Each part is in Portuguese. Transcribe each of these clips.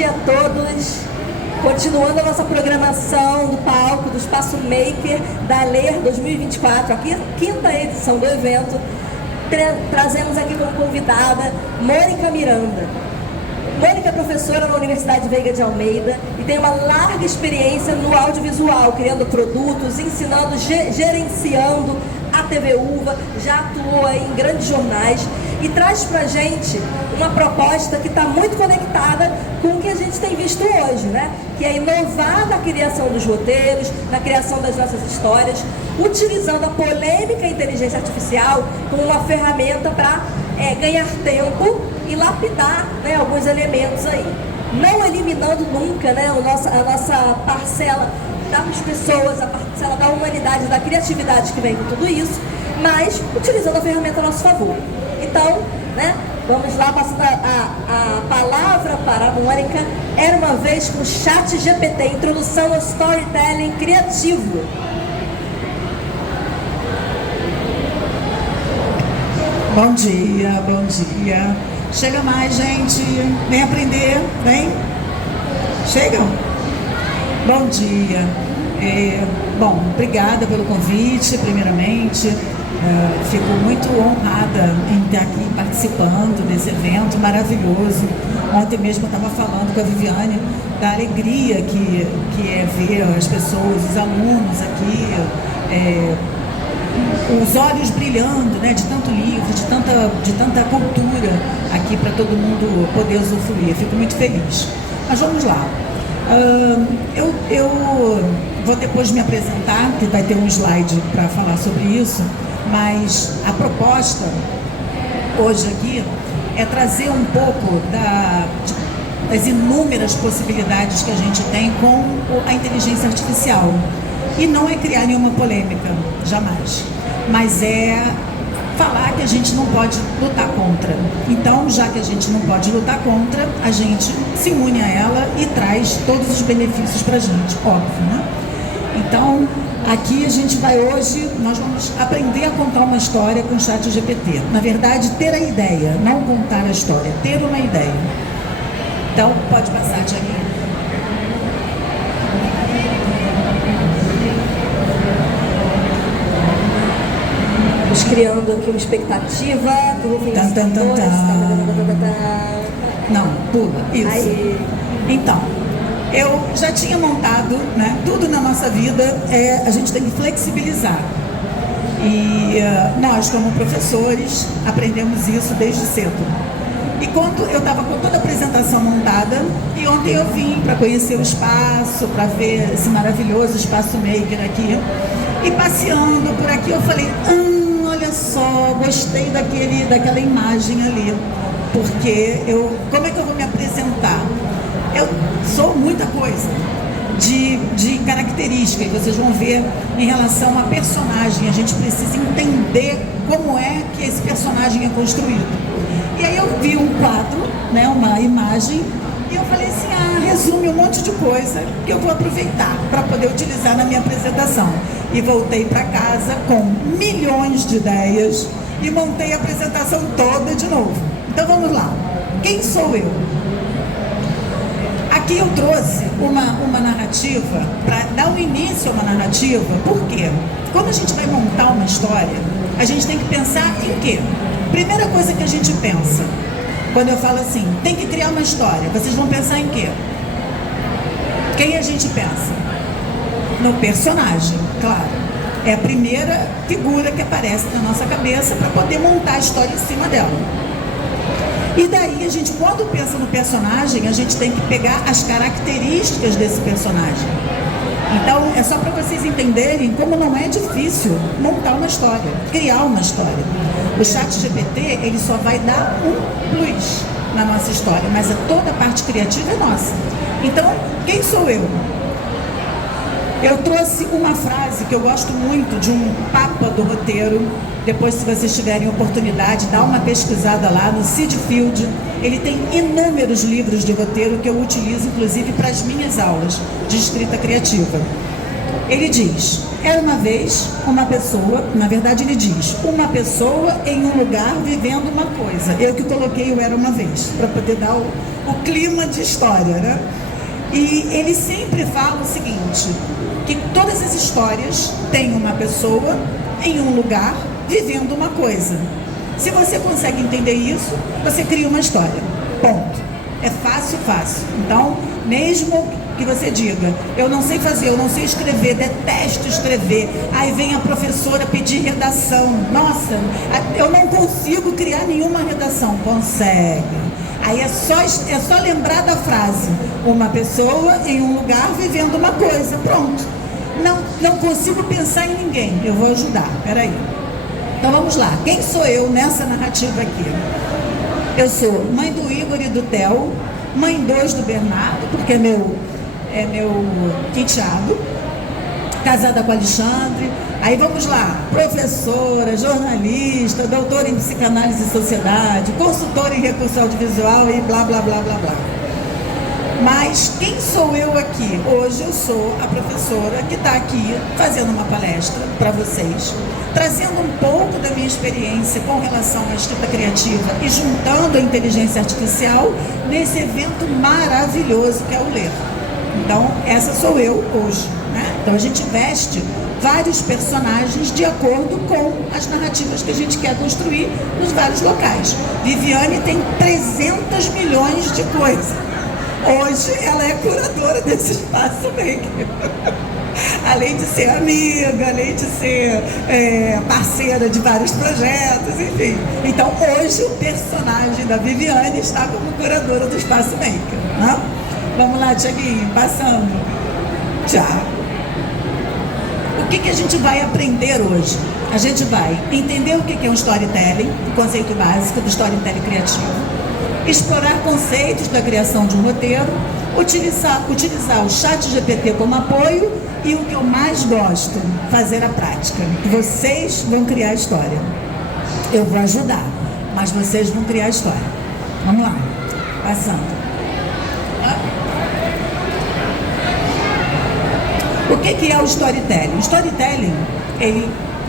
dia a todos. Continuando a nossa programação do palco do Espaço Maker da Ler 2024, a quinta edição do evento, trazemos aqui como convidada Mônica Miranda. Mônica é professora na Universidade Veiga de Almeida e tem uma larga experiência no audiovisual, criando produtos, ensinando, gerenciando a TV Uva, já atuou em grandes jornais e traz pra gente uma proposta que está muito conectada com o que a gente tem visto hoje, né? Que é inovar na criação dos roteiros, na criação das nossas histórias, utilizando a polêmica inteligência artificial como uma ferramenta para ganhar tempo e lapidar, né, alguns elementos aí. Não eliminando nunca, né, a nossa parcela das pessoas, a parcela da humanidade, da criatividade que vem com tudo isso, mas utilizando a ferramenta a nosso favor. Então, né, vamos lá, passando a palavra para a Mônica. Era uma vez com o ChatGPT, introdução ao storytelling criativo. Bom dia, bom dia. Chega mais, gente. Vem aprender, vem. Chegam. Bom dia. Bom, obrigada pelo convite, primeiramente. Fico muito honrada em estar aqui participando desse evento maravilhoso. Ontem mesmo eu estava falando com a Viviane da alegria que é ver as pessoas, os alunos aqui, os olhos brilhando, né, de tanto livro, de tanta cultura aqui para todo mundo poder usufruir. Fico muito feliz. Mas vamos lá. Eu vou depois me apresentar, que vai ter um slide para falar sobre isso, mas a proposta hoje aqui é trazer um pouco das inúmeras possibilidades que a gente tem com a inteligência artificial. E não é criar nenhuma polêmica, jamais, mas é falar que a gente não pode lutar contra. Então, já que a gente não pode lutar contra, a gente se une a ela e traz todos os benefícios para a gente, óbvio, né? Então, aqui a gente vai hoje, nós vamos aprender a contar uma história com o ChatGPT. Na verdade, ter a ideia, não contar a história, ter uma ideia. Então, pode passar, Tiaguinho. Estamos criando aqui uma expectativa. Não, pula, isso. Aí. Então, eu já tinha montado, né, tudo na nossa vida, a gente tem que flexibilizar. E nós, como professores, aprendemos isso desde cedo. E quando eu estava com toda a apresentação montada, e ontem eu vim para conhecer o espaço, para ver esse maravilhoso Espaço Maker aqui, e passeando por aqui, eu falei, olha só, gostei daquela imagem ali, porque como é que eu vou me apresentar? Eu sou muita coisa de característica, e vocês vão ver em relação a personagem, a gente precisa entender como é que esse personagem é construído. E aí eu vi um quadro, né, uma imagem, e eu falei assim, resume um monte de coisa que eu vou aproveitar para poder utilizar na minha apresentação. E voltei para casa com milhões de ideias e montei a apresentação toda de novo. Então vamos lá. Quem sou eu? Aqui eu trouxe uma narrativa, para dar um início a uma narrativa. Por quê? Quando a gente vai montar uma história, a gente tem que pensar em quê? Primeira coisa que a gente pensa, quando eu falo assim, tem que criar uma história, vocês vão pensar em quê? Quem a gente pensa? No personagem, claro. É a primeira figura que aparece na nossa cabeça para poder montar a história em cima dela. E daí a gente, quando pensa no personagem, a gente tem que pegar as características desse personagem. Então, é só para vocês entenderem como não é difícil montar uma história, criar uma história. O ChatGPT, ele só vai dar um plus na nossa história, mas toda a parte criativa é nossa. Então, quem sou eu? Eu trouxe uma frase que eu gosto muito de um papa do roteiro. Depois, se vocês tiverem oportunidade, dá uma pesquisada lá no Sid Field. Ele tem inúmeros livros de roteiro que eu utilizo, inclusive, para as minhas aulas de escrita criativa. Ele diz, era uma vez uma pessoa, na verdade ele diz, uma pessoa em um lugar vivendo uma coisa. Eu que coloquei o era uma vez, para poder dar o clima de história, né? E ele sempre fala o seguinte, que todas as histórias têm uma pessoa em um lugar vivendo uma coisa. Se você consegue entender isso, você cria uma história. Ponto. É fácil, fácil. Então, mesmo que você diga, eu não sei fazer, eu não sei escrever, detesto escrever, aí vem a professora pedir redação, nossa, eu não consigo criar nenhuma redação. Consegue. Aí é só lembrar da frase, uma pessoa em um lugar vivendo uma coisa, pronto. Não consigo pensar em ninguém, eu vou ajudar, peraí. Então vamos lá, quem sou eu nessa narrativa aqui? Eu sou mãe do Igor e do Theo, mãe 2 do Bernardo, porque é meu enteado, casada com Alexandre. Aí vamos lá, professora, jornalista, doutora em psicanálise e sociedade, consultora em recurso audiovisual e blá, blá, blá, blá, blá. Mas quem sou eu aqui? Hoje eu sou a professora que está aqui fazendo uma palestra para vocês, trazendo um pouco da minha experiência com relação à escrita criativa e juntando a inteligência artificial nesse evento maravilhoso que é o Ler. Então, essa sou eu hoje, né? Então, a gente veste vários personagens de acordo com as narrativas que a gente quer construir nos vários locais. Viviane tem 300 milhões de coisas. Hoje, ela é curadora desse espaço maker. Além de ser amiga, além de ser parceira de vários projetos, enfim. Então, hoje, o personagem da Viviane está como curadora do espaço maker, né? Vamos lá, Tiaguinho, passando. Tchau. O que a gente vai aprender hoje? A gente vai entender o que é um storytelling, o conceito básico do storytelling criativo, explorar conceitos da criação de um roteiro, utilizar o ChatGPT como apoio e o que eu mais gosto, fazer a prática. Vocês vão criar a história. Eu vou ajudar, mas vocês vão criar a história. Vamos lá, passando. O que é o storytelling? O storytelling,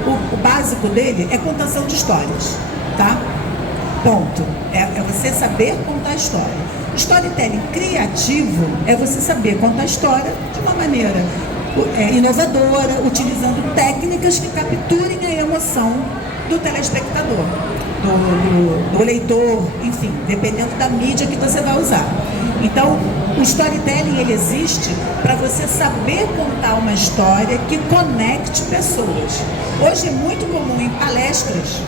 o básico dele é contação de histórias, tá? Ponto. É você saber contar a história. Storytelling criativo é você saber contar a história de uma maneira inovadora, utilizando técnicas que capturem a emoção do telespectador, do leitor, enfim, dependendo da mídia que você vai usar. Então, o storytelling, ele existe para você saber contar uma história que conecte pessoas. Hoje é muito comum em palestras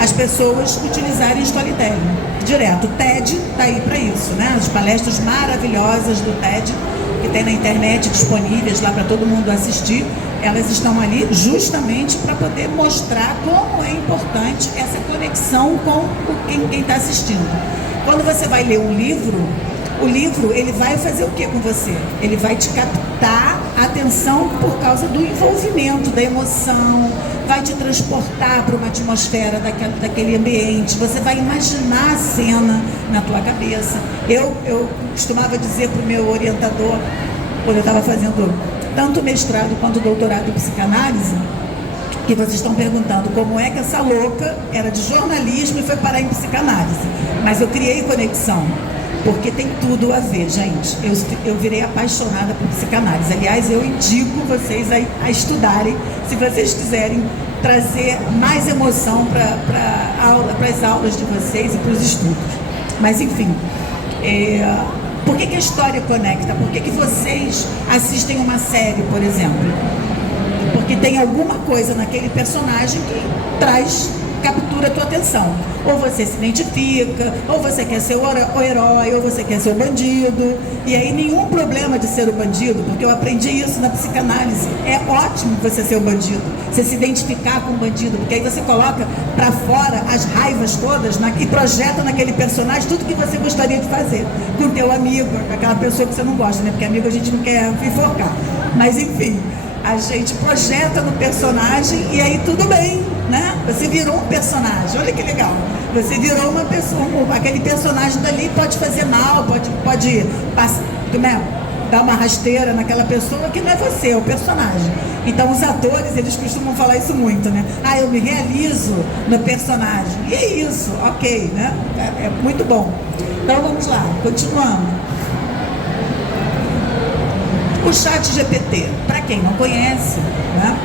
as pessoas utilizarem storytelling direto. O TED está aí para isso, né? As palestras maravilhosas do TED, que tem na internet disponíveis lá para todo mundo assistir, elas estão ali justamente para poder mostrar como é importante essa conexão com quem está assistindo. Quando você vai ler um livro, o livro, ele vai fazer o que com você? Ele vai te captar a atenção por causa do envolvimento, da emoção, vai te transportar para uma atmosfera daquele ambiente, você vai imaginar a cena na tua cabeça. Eu costumava dizer para o meu orientador, quando eu estava fazendo tanto mestrado quanto doutorado em psicanálise, que vocês estão perguntando como é que essa louca era de jornalismo e foi parar em psicanálise. Mas eu criei conexão. Porque tem tudo a ver, gente. Eu virei apaixonada por psicanálise. Aliás, eu indico vocês a estudarem, se vocês quiserem trazer mais emoção para as aulas de vocês e para os estudos. Mas, enfim, por que a história conecta? Por que vocês assistem uma série, por exemplo? Porque tem alguma coisa naquele personagem que captura a tua atenção. Ou você se identifica, ou você quer ser o herói, ou você quer ser o bandido. E aí nenhum problema de ser o bandido, porque eu aprendi isso na psicanálise. É ótimo você ser o bandido, você se identificar com o bandido, porque aí você coloca pra fora as raivas todas e projeta naquele personagem tudo que você gostaria de fazer com teu amigo, com aquela pessoa que você não gosta, né? Porque amigo a gente não quer enforcar. Mas enfim, a gente projeta no personagem e aí tudo bem, né? Você virou um personagem, olha que legal. Você virou uma pessoa, aquele personagem dali pode fazer mal, pode dar uma rasteira naquela pessoa que não é você, é o personagem. Então os atores, eles costumam falar isso muito, né? Ah, eu me realizo no personagem. E é isso, ok, né? É muito bom. Então vamos lá, continuando. O ChatGPT, para quem não conhece, né?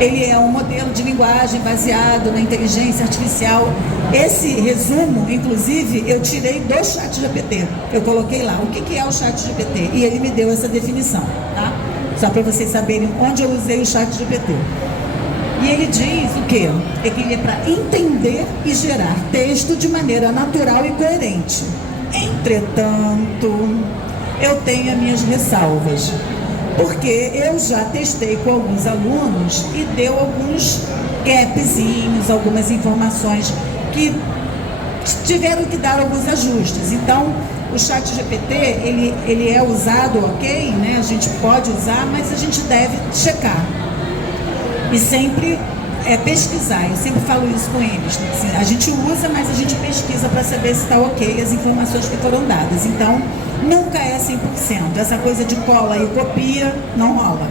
Ele é um modelo de linguagem baseado na inteligência artificial. Esse resumo, inclusive, eu tirei do ChatGPT. Eu coloquei lá, o que é o ChatGPT? E ele me deu essa definição, tá? Só para vocês saberem onde eu usei o ChatGPT. E ele diz o quê? É que ele é para entender e gerar texto de maneira natural e coerente. Entretanto, eu tenho as minhas ressalvas. Porque eu já testei com alguns alunos e deu alguns gapzinhos, algumas informações que tiveram que dar alguns ajustes. Então, o ChatGPT, ele é usado, ok, né? A gente pode usar, mas a gente deve checar. E sempre pesquisar, eu sempre falo isso com eles. Assim, a gente usa, mas a gente pesquisa para saber se está ok as informações que foram dadas. Então, nunca é 100%. Essa coisa de cola e copia não rola,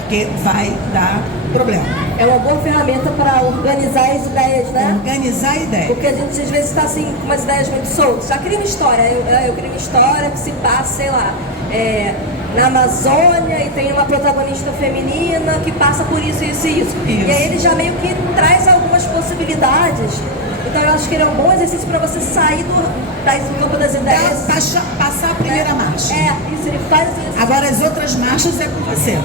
porque vai dar problema. É uma boa ferramenta para organizar as ideias, né? Organizar a ideia. Porque a gente às vezes está assim, com umas ideias muito soltas. Já cria uma história, eu crio uma história que se passa, sei lá, na Amazônia e tem uma protagonista feminina que passa por isso, isso e isso. E aí ele já meio que traz algumas possibilidades. Então eu acho que ele é um bom exercício para você sair do campo das ideias. Passar a primeira marcha. Isso, ele faz isso. Agora as outras marchas é com você.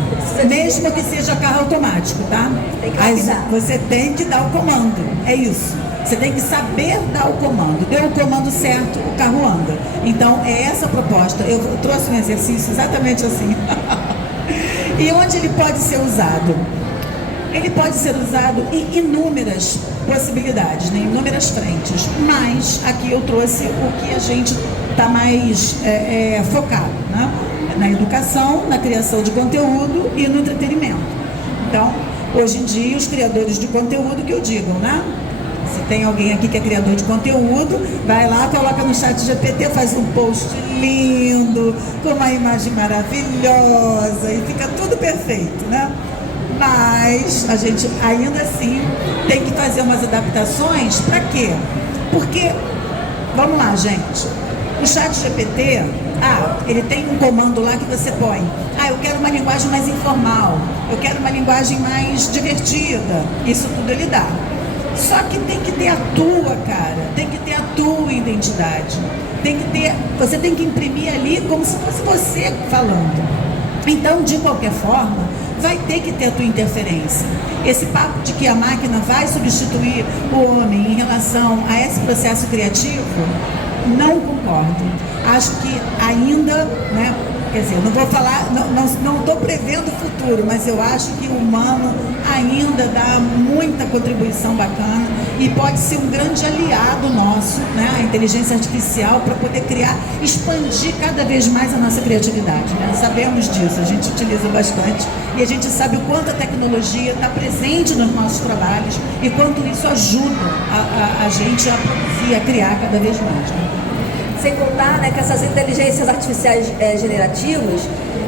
Mesmo que seja carro automático, tá? Tem que você tem que dar o comando. É isso. Você tem que saber dar o comando. Deu o comando certo, o carro anda. Então é essa a proposta. Eu trouxe um exercício exatamente assim. E onde ele pode ser usado? Ele pode ser usado em inúmeras possibilidades, né? Em inúmeras frentes. Mas aqui eu trouxe o que a gente está mais focado, né? Na educação, na criação de conteúdo e no entretenimento. Então, hoje em dia, os criadores de conteúdo que eu digo, né? Se tem alguém aqui que é criador de conteúdo, vai lá, coloca no ChatGPT, faz um post lindo, com uma imagem maravilhosa e fica tudo perfeito, né? Mas a gente ainda assim tem que fazer umas adaptações. Para quê? Porque, vamos lá, gente, o ChatGPT, ele tem um comando lá que você põe. Eu quero uma linguagem mais informal, eu quero uma linguagem mais divertida. Isso tudo ele dá. Só que tem que ter a tua cara, tem que ter a tua identidade. Você tem que imprimir ali como se fosse você falando. Então, de qualquer forma, vai ter que ter a tua interferência. Esse papo de que a máquina vai substituir o homem em relação a esse processo criativo, não concordo. Acho que ainda, né? Quer dizer, não vou falar, não estou prevendo o futuro, mas eu acho que o humano ainda dá muita contribuição bacana e pode ser um grande aliado nosso, né? A inteligência artificial, para poder criar, expandir cada vez mais a nossa criatividade, né? Sabemos disso, a gente utiliza bastante e a gente sabe o quanto a tecnologia está presente nos nossos trabalhos e quanto isso ajuda a gente a produzir, a criar cada vez mais, né? Sem contar, né, que essas inteligências artificiais generativas,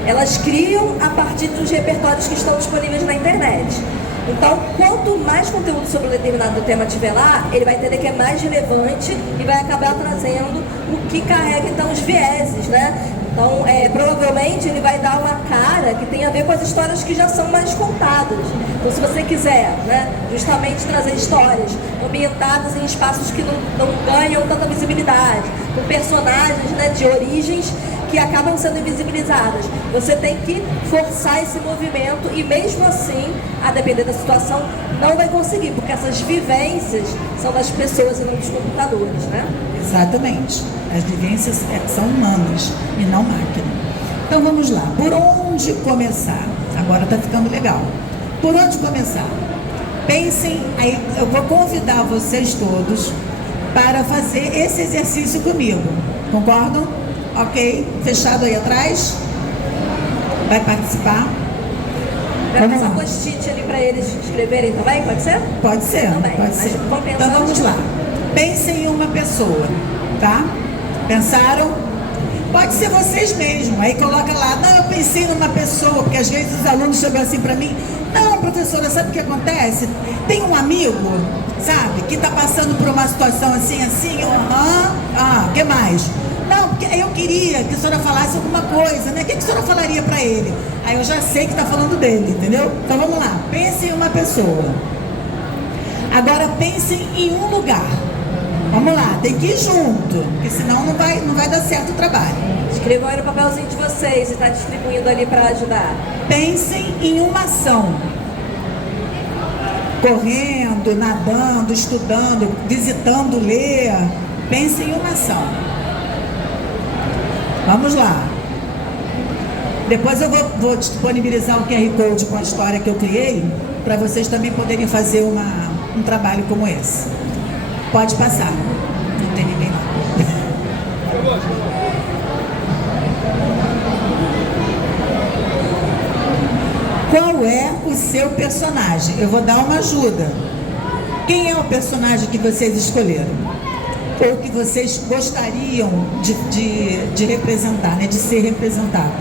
elas criam a partir dos repertórios que estão disponíveis na internet. Então, quanto mais conteúdo sobre um determinado tema tiver lá, ele vai entender que é mais relevante e vai acabar trazendo o que carrega, então, os vieses, né? Então, provavelmente ele vai dar uma cara que tem a ver com as histórias que já são mais contadas. Então, se você quiser, né, justamente trazer histórias ambientadas em espaços que não ganham tanta visibilidade, com personagens, né, de origens que acabam sendo invisibilizadas, você tem que forçar esse movimento e mesmo assim, a depender da situação, não vai conseguir, porque essas vivências são das pessoas e não dos computadores, né? Exatamente. As vivências são humanas e não máquina. Então vamos lá. Por onde começar? Agora está ficando legal. Por onde começar? Pensem, aí eu vou convidar vocês todos para fazer esse exercício comigo. Concordam? Ok? Fechado aí atrás? Vai participar? Vai passar um post-it ali para eles escreverem também? Pode ser? Pode ser, pode ser. Então vamos lá. Pensem em uma pessoa, tá? Pensaram? Pode ser vocês mesmos. Aí coloca lá, não, eu pensei numa pessoa, porque às vezes os alunos chegam assim para mim, não, professora, sabe o que acontece? Tem um amigo, sabe, que está passando por uma situação assim, o que mais? Não, porque eu queria que a senhora falasse alguma coisa, né? O que a senhora falaria para ele? Aí eu já sei que está falando dele, entendeu? Então vamos lá, pense em uma pessoa. Agora pensem em um lugar. Vamos lá, tem que ir junto, porque senão não vai dar certo o trabalho. Escrevam aí no papelzinho de vocês e está distribuindo ali para ajudar. Pensem em uma ação. Correndo, nadando, estudando, visitando, ler. Pensem em uma ação. Vamos lá. Depois eu vou disponibilizar o QR Code com a história que eu criei, para vocês também poderem fazer um trabalho como esse. Pode passar. Não tem ninguém lá. Qual é o seu personagem? Eu vou dar uma ajuda. Quem é o personagem que vocês escolheram? Ou que vocês gostariam de representar, né? De ser representado?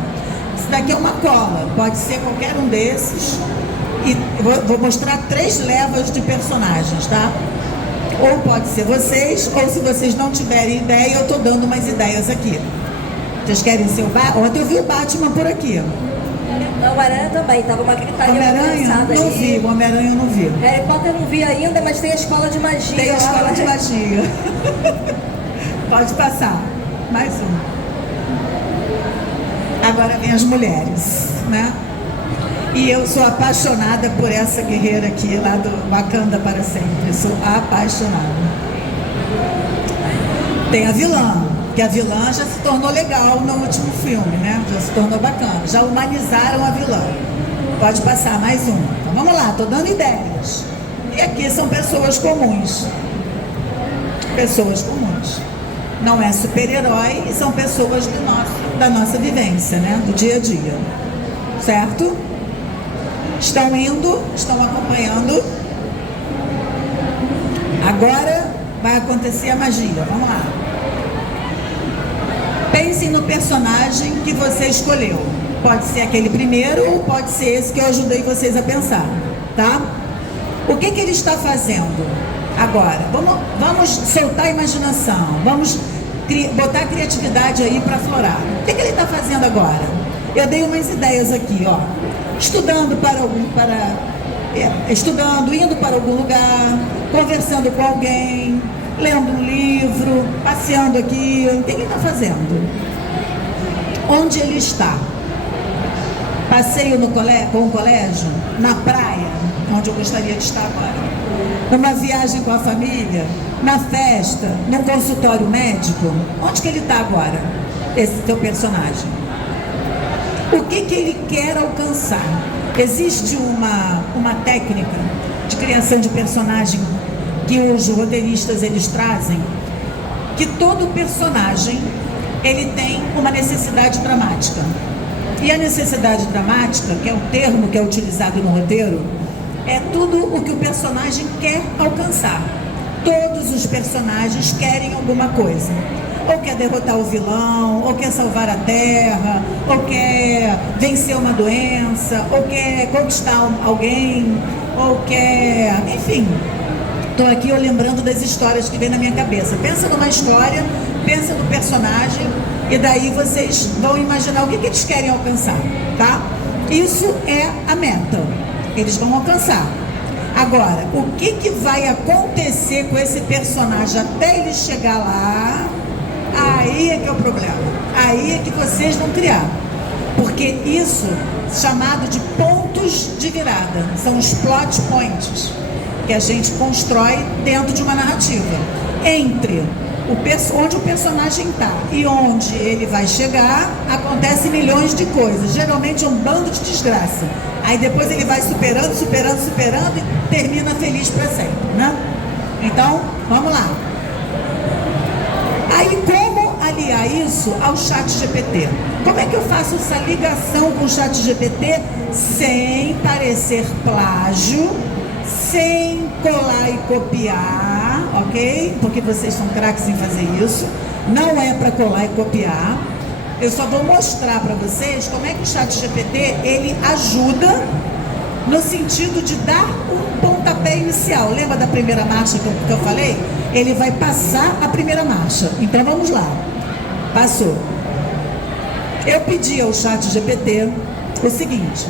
Isso daqui é uma cola. Pode ser qualquer um desses. E vou mostrar 3 levas de personagens, tá? Ou pode ser vocês, ou se vocês não tiverem ideia, eu estou dando umas ideias aqui. Vocês querem ser o Batman? Ontem eu vi o Batman por aqui. O Homem-Aranha também, estava uma gritaria Homem-Aranha? Não vi, o Homem-Aranha eu não vi. Harry Potter eu não vi ainda, mas tem a escola de magia. Tem a escola de magia. Pode passar. Mais um. Agora vem as mulheres, né? E eu sou apaixonada por essa guerreira aqui, lá do Wakanda para sempre. Eu sou apaixonada. Tem a vilã, que a vilã já se tornou legal no último filme, né? Já se tornou bacana. Já humanizaram a vilã. Pode passar mais uma. Então vamos lá, estou dando ideias. E aqui são pessoas comuns. Pessoas comuns. Não é super-herói, e são pessoas da nossa vivência, né? Do dia a dia. Certo? Estão indo, estão acompanhando. Agora vai acontecer a magia. Vamos lá. Pensem no personagem que você escolheu. Pode ser aquele primeiro ou pode ser esse que eu ajudei vocês a pensar, tá? O que ele está fazendo agora? Vamos soltar a imaginação. Vamos botar a criatividade aí para aflorar. O que ele está fazendo agora? Eu dei umas ideias aqui, ó. Estudando estudando, indo para algum lugar, conversando com alguém, lendo um livro, passeando aqui. O que ele está fazendo? Onde ele está? Passeio com o colégio? Na praia, onde eu gostaria de estar agora? Numa viagem com a família? Na festa? Num consultório médico? Onde que ele está agora, esse teu personagem? O que ele quer alcançar? Existe uma técnica de criação de personagem que os roteiristas eles trazem, que todo personagem ele tem uma necessidade dramática. E a necessidade dramática, que é o termo que é utilizado no roteiro, é tudo o que o personagem quer alcançar. Todos os personagens querem alguma coisa. Ou quer derrotar o vilão, ou quer salvar a terra, ou quer vencer uma doença, ou quer conquistar alguém, ou quer... Enfim, estou aqui eu lembrando das histórias que vem na minha cabeça. Pensa numa história, pensa no personagem, e daí vocês vão imaginar o que eles querem alcançar, tá? Isso é a meta. Eles vão alcançar. Agora, o que vai acontecer com esse personagem até ele chegar lá... Aí é que é o problema. Aí é que vocês vão criar. Porque isso, chamado de pontos de virada, são os plot points que a gente constrói dentro de uma narrativa. Entre onde o personagem está e onde ele vai chegar, acontecem milhões de coisas. Geralmente é um bando de desgraça. Aí depois ele vai superando e termina feliz para sempre, né? Então, vamos lá. Aí como aliar isso ao ChatGPT? Como é que eu faço essa ligação com o ChatGPT sem parecer plágio, sem colar e copiar, ok? Porque vocês são craques em fazer isso. Não é para colar e copiar. Eu só vou mostrar para vocês como é que o ChatGPT, ele ajuda no sentido de dar um pontapé inicial. Lembra da primeira marcha que eu falei? Ele vai passar a primeira marcha. Então vamos lá. Passou. Eu pedi ao ChatGPT o seguinte: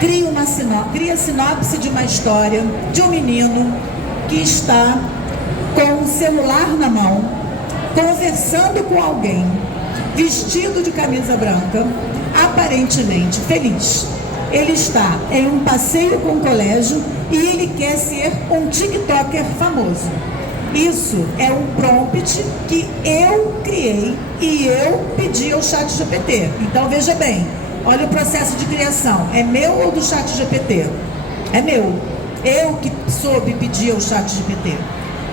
cria a sinopse de uma história de um menino que está com o celular na mão, conversando com alguém, vestido de camisa branca, aparentemente feliz. Ele está em um passeio com o colégio e ele quer ser um TikToker famoso. Isso é um prompt que eu criei e eu pedi ao ChatGPT. Então veja bem, olha o processo de criação. É meu ou do ChatGPT? É meu. Eu que soube pedir ao ChatGPT.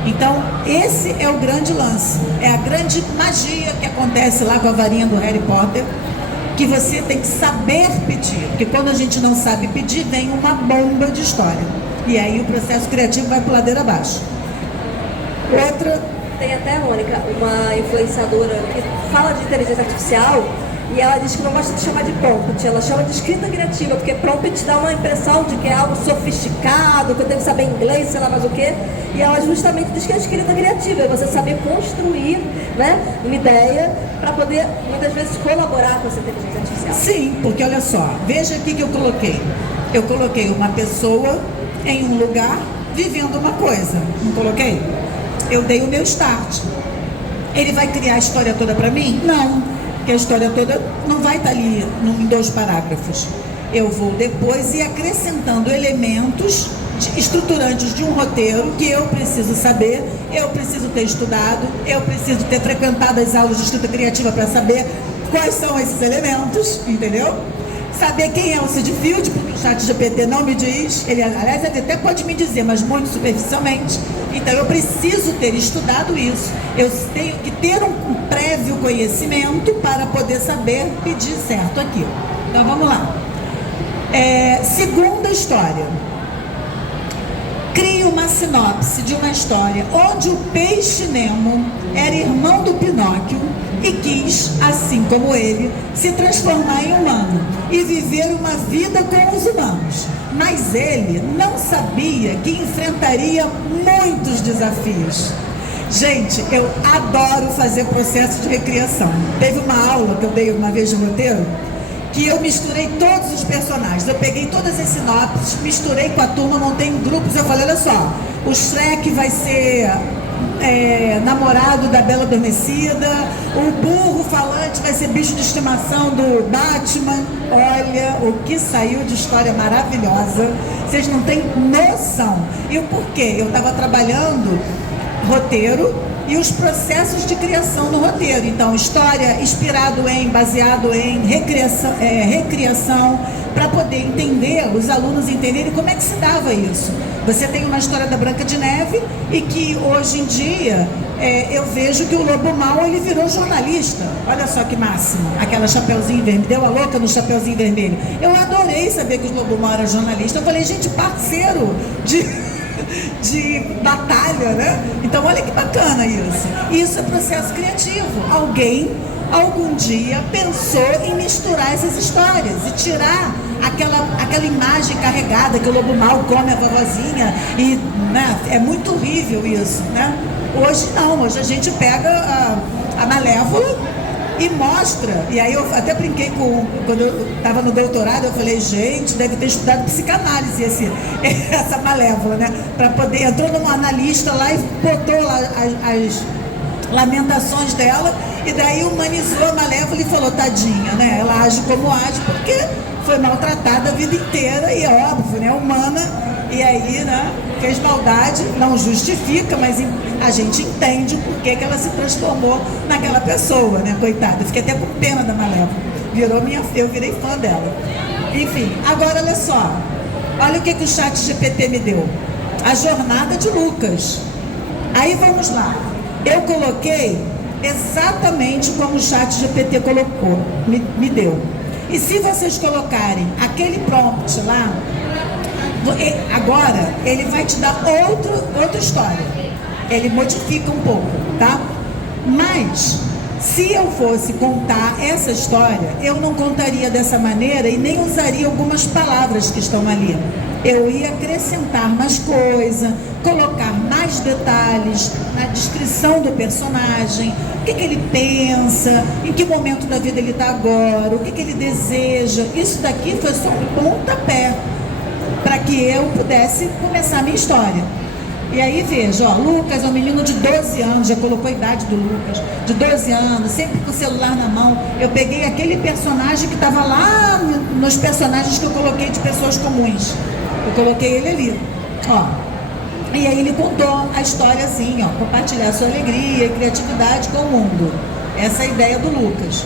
Então esse é o grande lance. É a grande magia que acontece lá com a varinha do Harry Potter, que você tem que saber pedir. Porque quando a gente não sabe pedir, vem uma bomba de história. E aí o processo criativo vai por ladeira abaixo. Outra... Tem até, Mônica, uma influenciadora que fala de inteligência artificial e ela diz que não gosta de chamar de prompt, ela chama de escrita criativa, porque prompt dá uma impressão de que é algo sofisticado, que eu tenho que saber inglês, sei lá mais o quê, e ela justamente diz que é escrita criativa, é você saber construir, né, uma ideia para poder, muitas vezes, colaborar com essa inteligência artificial. Sim, porque olha só, veja aqui que eu coloquei. Eu coloquei uma pessoa em um lugar vivendo uma coisa, não coloquei? Eu dei o meu start. Ele vai criar a história toda para mim? Não, porque a história toda não vai estar ali em 2 parágrafos. Eu vou depois ir acrescentando elementos estruturantes de um roteiro que eu preciso saber, eu preciso ter estudado, eu preciso ter frequentado as aulas de escrita criativa para saber quais são esses elementos, entendeu? Saber quem é o Sid Field, porque o ChatGPT não me diz, ele, aliás, ele até pode me dizer, mas muito superficialmente. Então eu preciso ter estudado isso, eu tenho que ter um prévio conhecimento para poder saber pedir certo aquilo. Então vamos lá. Segunda história. Crie uma sinopse de uma história onde o peixe Nemo era irmão do Pinóquio e quis, assim como ele, se transformar em humano e viver uma vida com os humanos. Mas ele não sabia que enfrentaria muitos desafios. Gente, eu adoro fazer processo de recriação. Teve uma aula que eu dei uma vez de roteiro que eu misturei todos os personagens. Eu peguei todas as sinopses, misturei com a turma, montei em grupos. Eu falei, olha só, o Shrek vai ser namorado da Bela Adormecida, o burro falante vai ser bicho de estimação do Batman. Olha o que saiu de história maravilhosa. Vocês não têm noção. E o porquê? Eu estava trabalhando roteiro e os processos de criação no roteiro. Então, história baseado em recriação, para poder entender, os alunos entenderem como é que se dava isso. Você tem uma história da Branca de Neve e que hoje em dia eu vejo que o Lobo Mau ele virou jornalista. Olha só que máximo, aquela Chapeuzinho Vermelho, deu a louca no Chapeuzinho Vermelho. Eu adorei saber que o Lobo Mau era jornalista. Eu falei, gente, parceiro de batalha, né? Então olha que bacana isso. Isso é processo criativo. Alguém, algum dia, pensou em misturar essas histórias e tirar aquela imagem carregada que o Lobo Mau come a vovozinha e, né, é muito horrível isso, né? Hoje não, hoje a gente pega a Malévola e mostra, e aí eu até brinquei quando eu estava no doutorado, eu falei, gente, deve ter estudado psicanálise essa Malévola, né? Para poder, entrou num analista lá e botou lá as lamentações dela, e daí humanizou a Malévola e falou, tadinha, né? Ela age como age porque foi maltratada a vida inteira e é óbvio, né? Humana, e aí, né? Fez maldade, não justifica, mas a gente entende o porquê que ela se transformou naquela pessoa, né? Coitada, eu fiquei até com pena da Malévola, eu virei fã dela. Enfim, agora olha só, olha o que o ChatGPT me deu, a jornada de Lucas. Aí vamos lá, eu coloquei exatamente como o ChatGPT colocou, me deu. E se vocês colocarem aquele prompt lá, agora ele vai te dar outra história. Ele modifica um pouco, tá? Mas Se eu fosse contar essa história, eu não contaria dessa maneira e nem usaria algumas palavras que estão ali. Eu ia acrescentar mais coisa, colocar mais detalhes na descrição do personagem, o que ele pensa, em que momento da vida ele está agora, o que ele deseja. Isso daqui foi só um pontapé para que eu pudesse começar a minha história. E aí veja, Lucas é um menino de 12 anos, já colocou a idade do Lucas, de 12 anos, sempre com o celular na mão. Eu peguei aquele personagem que estava lá nos personagens que eu coloquei de pessoas comuns. Eu coloquei ele ali, E aí ele contou a história assim, compartilhar sua alegria e criatividade com o mundo. Essa é a ideia do Lucas.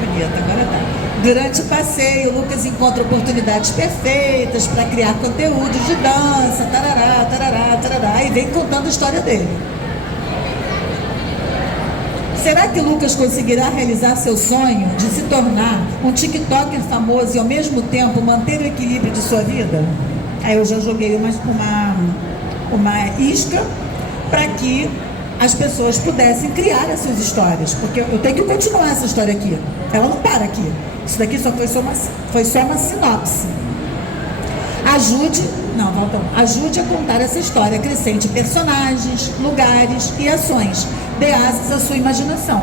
Bonita, agora tá. Durante o passeio, o Lucas encontra oportunidades perfeitas para criar conteúdos de dança, tarará, tarará, tarará, e vem contando a história dele. Será que Lucas conseguirá realizar seu sonho de se tornar um TikToker famoso e ao mesmo tempo manter o equilíbrio de sua vida? Aí eu já joguei uma isca para que as pessoas pudessem criar as suas histórias, porque eu tenho que continuar essa história aqui, ela não para aqui. Isso daqui foi só uma sinopse. Ajude a contar essa história, acrescente personagens, lugares e ações, dê asas à sua imaginação.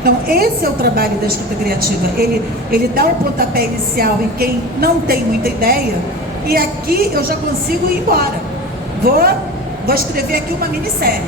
Então esse é o trabalho da escrita criativa, ele dá o pontapé inicial em quem não tem muita ideia, e aqui eu já consigo ir embora. Vou escrever aqui uma minissérie,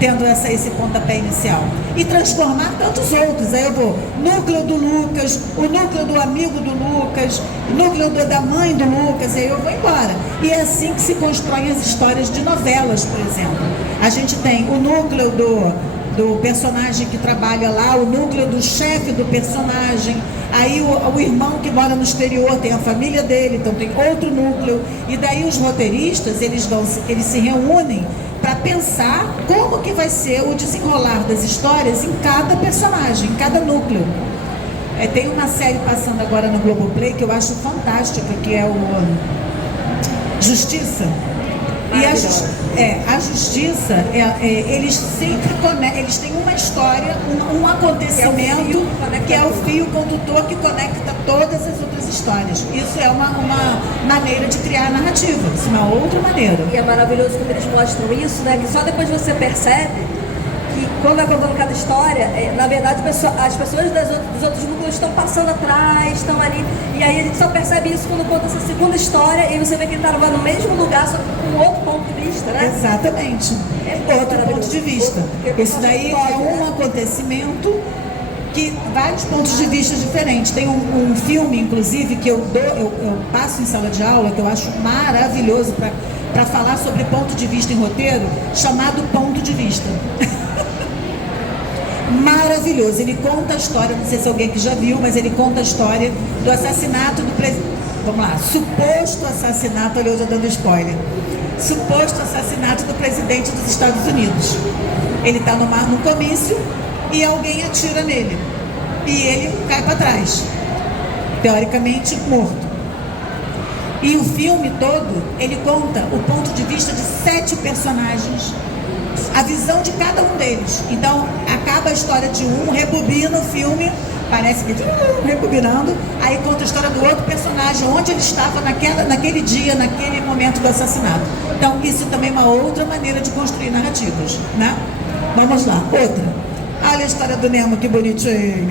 tendo esse pontapé inicial, e transformar tantos outros. Aí eu vou, núcleo do Lucas, o núcleo do amigo do Lucas, o núcleo da mãe do Lucas, aí eu vou embora. E é assim que se constroem as histórias de novelas, por exemplo. A gente tem o núcleo do personagem que trabalha lá, o núcleo do chefe do personagem, aí o irmão que mora no exterior tem a família dele, então tem outro núcleo, e daí os roteiristas, eles se reúnem para pensar como que vai ser o desenrolar das histórias em cada personagem, em cada núcleo. Tem uma série passando agora no Globoplay que eu acho fantástica, que é o Justiça. E a Justiça, eles sempre eles têm uma história, um acontecimento que é o fio condutor que conecta todas as outras histórias. Isso é uma maneira de criar narrativa, isso é uma outra maneira. E é maravilhoso quando eles mostram isso, né? Que só depois você percebe que quando vai contando cada história, na verdade as pessoas dos outros núcleos estão passando atrás, estão ali, e aí a gente só percebe isso quando conta essa segunda história, e você vê que ele está no mesmo lugar, só que com outro ponto de vista, né? Exatamente, outro ponto de vista. Isso daí é um acontecimento que vários pontos de vista diferentes. Tem um filme, inclusive, que eu passo em sala de aula, que eu acho maravilhoso para falar sobre ponto de vista em roteiro, chamado Ponto de Vista. Maravilhoso. Ele conta a história, não sei se alguém que já viu, mas ele conta a história do assassinato do suposto assassinato, olha eu já dando spoiler, suposto assassinato do presidente dos Estados Unidos. Ele está no comício e alguém atira nele e ele cai para trás, teoricamente morto. E o filme todo, ele conta o ponto de vista de 7 personagens, a visão de cada um deles. Então, acaba a história de um, rebobina o filme, parece que rebobinando, aí conta a história do outro personagem, onde ele estava naquele dia, naquele momento do assassinato. Então, isso também é uma outra maneira de construir narrativas, né? Vamos lá, outra. Olha a história do Nemo, que bonitinho.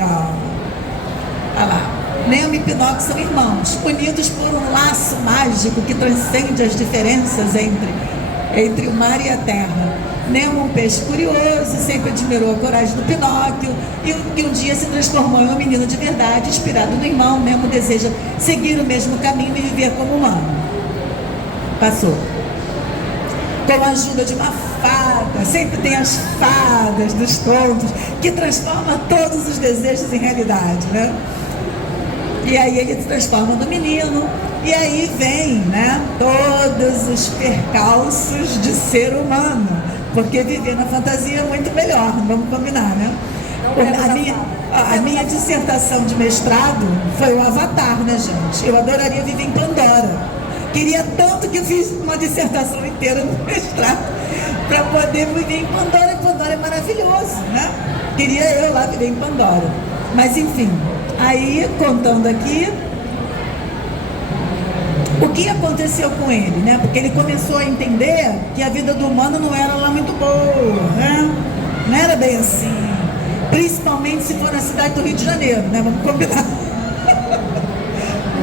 Olha lá. Nemo e Pinóquio são irmãos, unidos por um laço mágico que transcende as diferenças entre o mar e a terra. Nemo, um peixe curioso, sempre admirou a coragem do Pinóquio e um dia se transformou em um menino de verdade, inspirado no irmão. Nemo deseja seguir o mesmo caminho e viver como humano. Passou. Com a ajuda de uma fada, sempre tem as fadas dos contos, que transformam todos os desejos em realidade, né? E aí ele se transforma no menino, e aí vem, né, todos os percalços de ser humano, porque viver na fantasia é muito melhor, vamos combinar, né? A minha dissertação de mestrado foi o Avatar, né, gente? Eu adoraria viver em Pandora. Queria tanto que eu fiz uma dissertação inteira no mestrado para poder viver em Pandora. Pandora é maravilhoso, né? Queria eu lá viver em Pandora. Mas enfim, aí contando aqui, o que aconteceu com ele, né? Porque ele começou a entender que a vida do humano não era lá muito boa, né? Não era bem assim. Principalmente se for na cidade do Rio de Janeiro, né? Vamos combinar.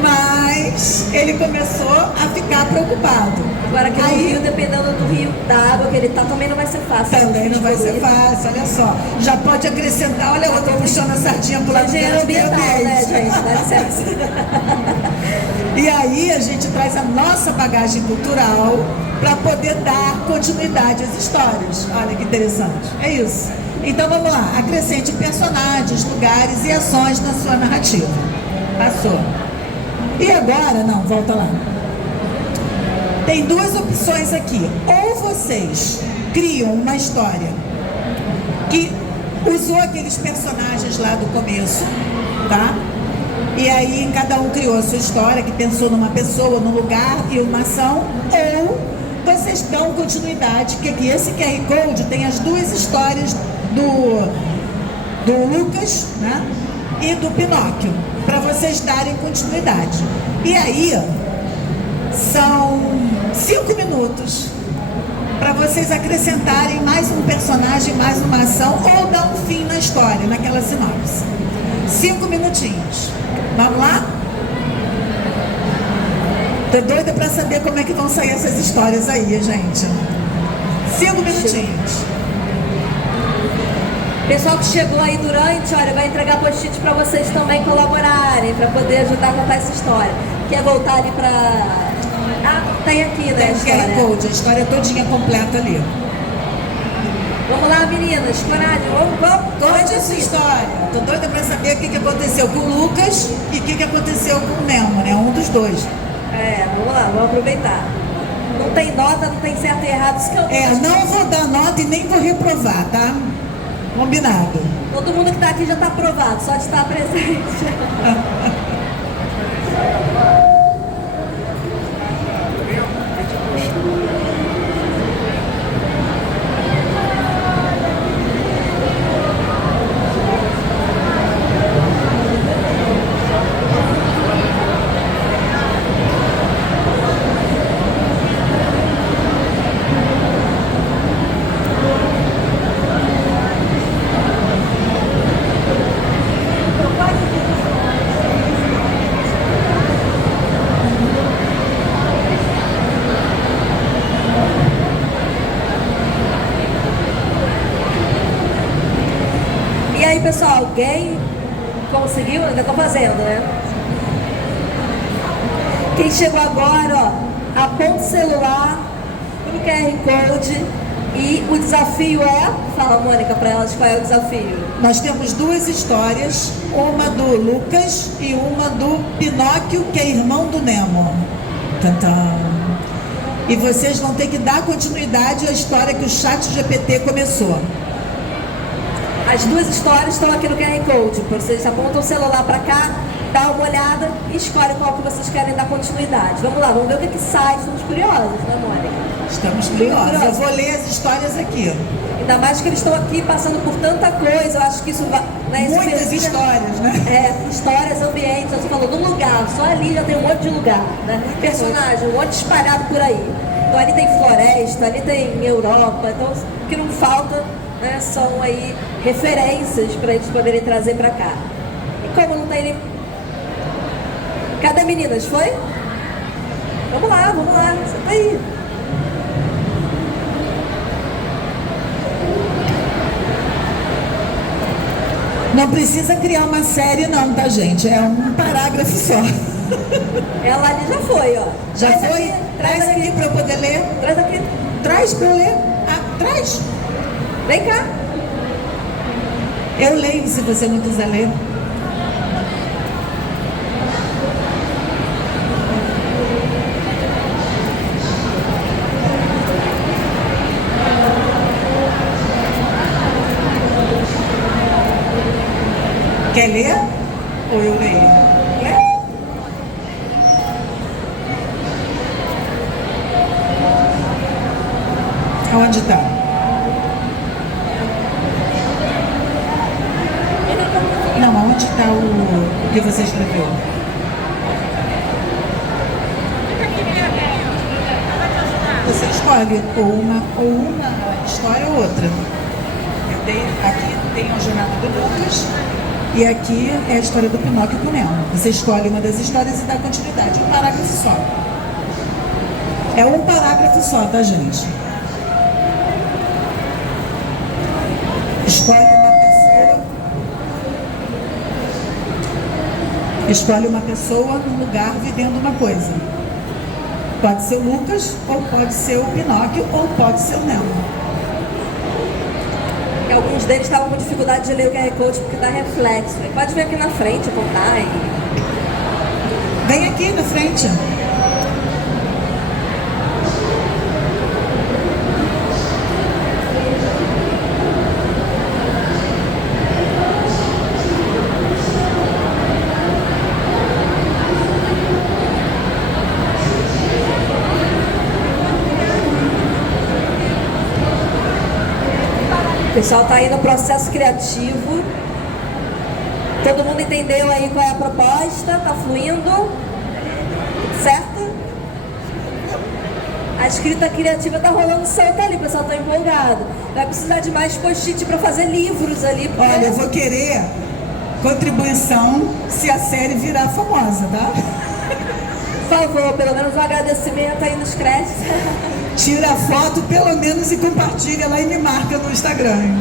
Mas ele começou a ficar preocupado. Agora aqui no Rio, dependendo do rio, da água que ele tá, também não vai ser fácil. Também não vai ser fácil, olha só. Já pode acrescentar, olha, eu tô puxando a sardinha pro lado engenheiro ambiental, né, gente? Dá licença. E aí a gente traz a nossa bagagem cultural para poder dar continuidade às histórias. Olha que interessante. É isso. Então vamos lá, acrescente personagens, lugares e ações na sua narrativa. Passou. E agora, não, volta lá. Tem duas opções aqui. Ou vocês criam uma história que usou aqueles personagens lá do começo, tá? E aí cada um criou a sua história, que pensou numa pessoa, num lugar e uma ação. Ou vocês dão continuidade, que aqui esse QR Code tem as duas histórias do Lucas, né? E do Pinóquio, para vocês darem continuidade. E aí são 5 minutos para vocês acrescentarem mais um personagem, mais uma ação, ou dar um fim na história, naquela sinopse. 5 minutinhos. Vamos lá? Tô doida para saber como é que vão sair essas histórias aí, gente. 5 minutinhos. Pessoal que chegou aí durante, olha, vai entregar post-it para vocês também colaborarem, para poder ajudar a contar essa história. Quer voltar ali para... Ah, tem aqui, né, tem o QR Code, a história todinha completa ali. Vamos lá, meninas, coragem, vamos. Conte essa história. Tô doida para saber o que aconteceu com o Lucas e o que aconteceu com o Nemo, né? Um dos dois. Vamos lá, vamos aproveitar. Não tem nota, não tem certo e errado. Isso que eu não vou dar nota e nem vou reprovar, tá? Combinado. Todo mundo que está aqui já está aprovado, só de estar presente. Pessoal, alguém conseguiu? Ainda estou fazendo, né? Quem chegou agora, ó, aponta o celular no QR Code e o desafio é... Fala, Mônica, para elas qual é o desafio. Nós temos duas histórias, uma do Lucas e uma do Pinóquio, que é irmão do Nemo. Tantã. E vocês vão ter que dar continuidade à história que o ChatGPT começou. As duas histórias estão aqui no QR Code. Vocês apontam o celular para cá, dá uma olhada e escolhem qual que vocês querem dar continuidade. Vamos lá, vamos ver o que sai. Estamos curiosos, né, Mônica? Estamos curiosos. Eu vou ler as histórias aqui. Ainda mais que eles estão aqui passando por tanta coisa. Eu acho que isso vai... Né, muitas histórias, né? Histórias, ambientes. Você falou de um lugar. Só ali já tem um monte de lugar, né? Personagem, um monte espalhado por aí. Então ali tem floresta, ali tem Europa. Então o que não falta... né, são aí referências para eles poderem trazer para cá. E como não tem nem... Cadê meninas? Foi? Vamos lá, você tá aí. Não precisa criar uma série não, tá, gente? É um parágrafo só. Ela ali já foi, ó. Já traz foi? Aqui, traz aqui para eu poder ler. Traz aqui. Traz para eu ler. Ah, traz. Vem cá. Eu leio se você não quiser ler. Quer ler? Ou eu leio? Lê? Onde está? Não, aonde está o que você escreveu? Você escolhe ou uma história ou outra. Aqui tem a jornada do Lucas e aqui é a história do Pinóquio com o Nemo. Você escolhe uma das histórias e dá continuidade. Um parágrafo só. É um parágrafo só, tá, gente? Escolhe uma pessoa num lugar vivendo uma coisa. Pode ser o Lucas, ou pode ser o Pinóquio, ou pode ser o Nemo. E alguns deles estavam com dificuldade de ler o QR Code porque dá reflexo. Pode vir aqui na frente, contar e... Vem aqui na frente. O pessoal está aí no processo criativo. Todo mundo entendeu aí qual é a proposta? Está fluindo? Certo? A escrita criativa está rolando solta ali, o pessoal está empolgado. Vai precisar de mais post-it para fazer livros ali. Porque... Olha, eu vou querer contribuição se a série virar famosa, tá? Por favor, pelo menos um agradecimento aí nos créditos. Tira a foto pelo menos e compartilha lá e me marca no Instagram.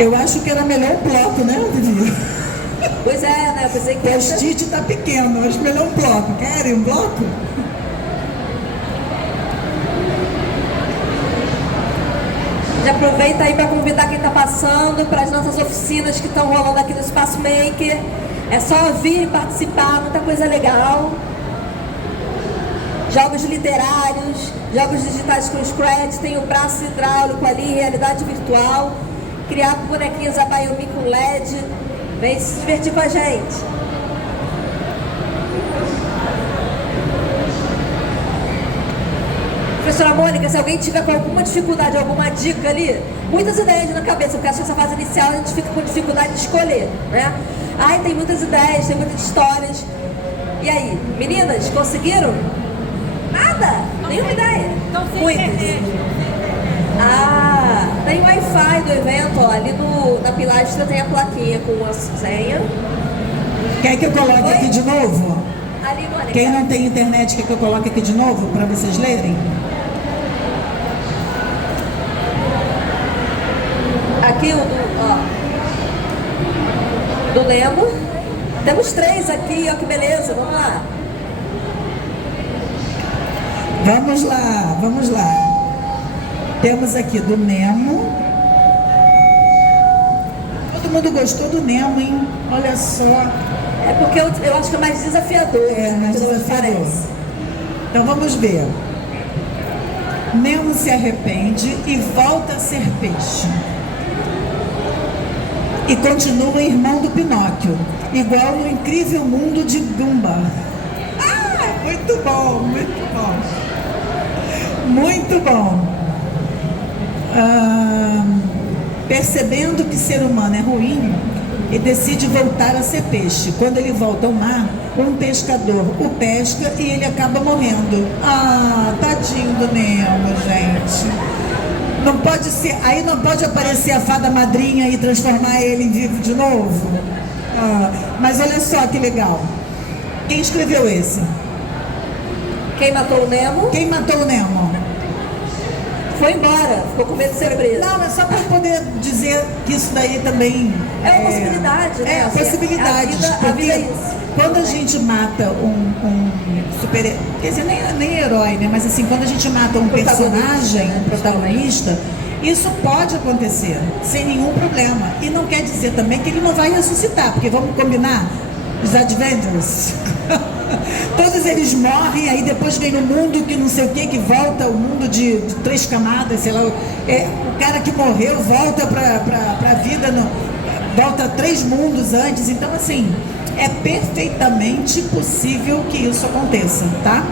Eu acho que era melhor um bloco, né, Vivi? Pois é, né? Eu pensei que... O post-it tá pequeno, acho melhor um bloco. Querem um bloco? Já aproveita aí para convidar quem está passando para as nossas oficinas que estão rolando aqui no Espaço Maker. É só vir e participar, muita coisa legal. Jogos literários, jogos digitais com Scratch, tem o braço hidráulico ali, realidade virtual. Criar bonequinhos a Biomi com LED. Vem se divertir com a gente. Professora Mônica, se alguém tiver com alguma dificuldade, alguma dica ali, muitas ideias na cabeça, porque acho que essa fase inicial a gente fica com dificuldade de escolher, né? Ai, tem muitas ideias, tem muitas histórias. E aí, meninas, conseguiram? Nada? Nenhuma ideia? Muitas. Ah, tem Wi-Fi do evento, ó, ali na pilastra tem a plaquinha com a senha. Quer que eu coloque aqui de novo? Ali, Mônica. Quem não tem internet, quer que eu coloque aqui de novo para vocês lerem? Aqui o do Nemo. Temos 3 aqui, ó que beleza, vamos lá. Vamos lá, vamos lá. Temos aqui do Nemo. Todo mundo gostou do Nemo, hein? Olha só. É porque eu acho que é mais desafiador. É, mais desafiador. Então vamos ver. Nemo se arrepende e volta a ser peixe. E continua irmão do Pinóquio, igual no incrível mundo de Gumba. Ah, muito bom, muito bom. Muito bom. Percebendo que ser humano é ruim, e decide voltar a ser peixe. Quando ele volta ao mar, um pescador o pesca e ele acaba morrendo. Ah, tadinho do Nemo, gente. Não pode ser, aí não pode aparecer a fada madrinha e transformar ele em vivo de novo? Ah, mas olha só que legal. Quem escreveu esse? Quem matou o Nemo? Quem matou o Nemo? Foi embora, ficou com medo de ser preso. Não, é só para poder dizer que isso daí também é uma possibilidade, né? É, possibilidades. A vida é isso. Quando a gente mata um super... Quer dizer, nem herói, né? Mas assim, quando a gente mata um personagem, um protagonista, isso pode acontecer, sem nenhum problema. E não quer dizer também que ele não vai ressuscitar, porque vamos combinar, os Avengers... Todos eles morrem, aí depois vem no mundo que não sei o que volta, o mundo de 3 camadas, sei lá. O cara que morreu volta pra vida, volta 3 mundos antes. Então, assim, é perfeitamente possível que isso aconteça, tá?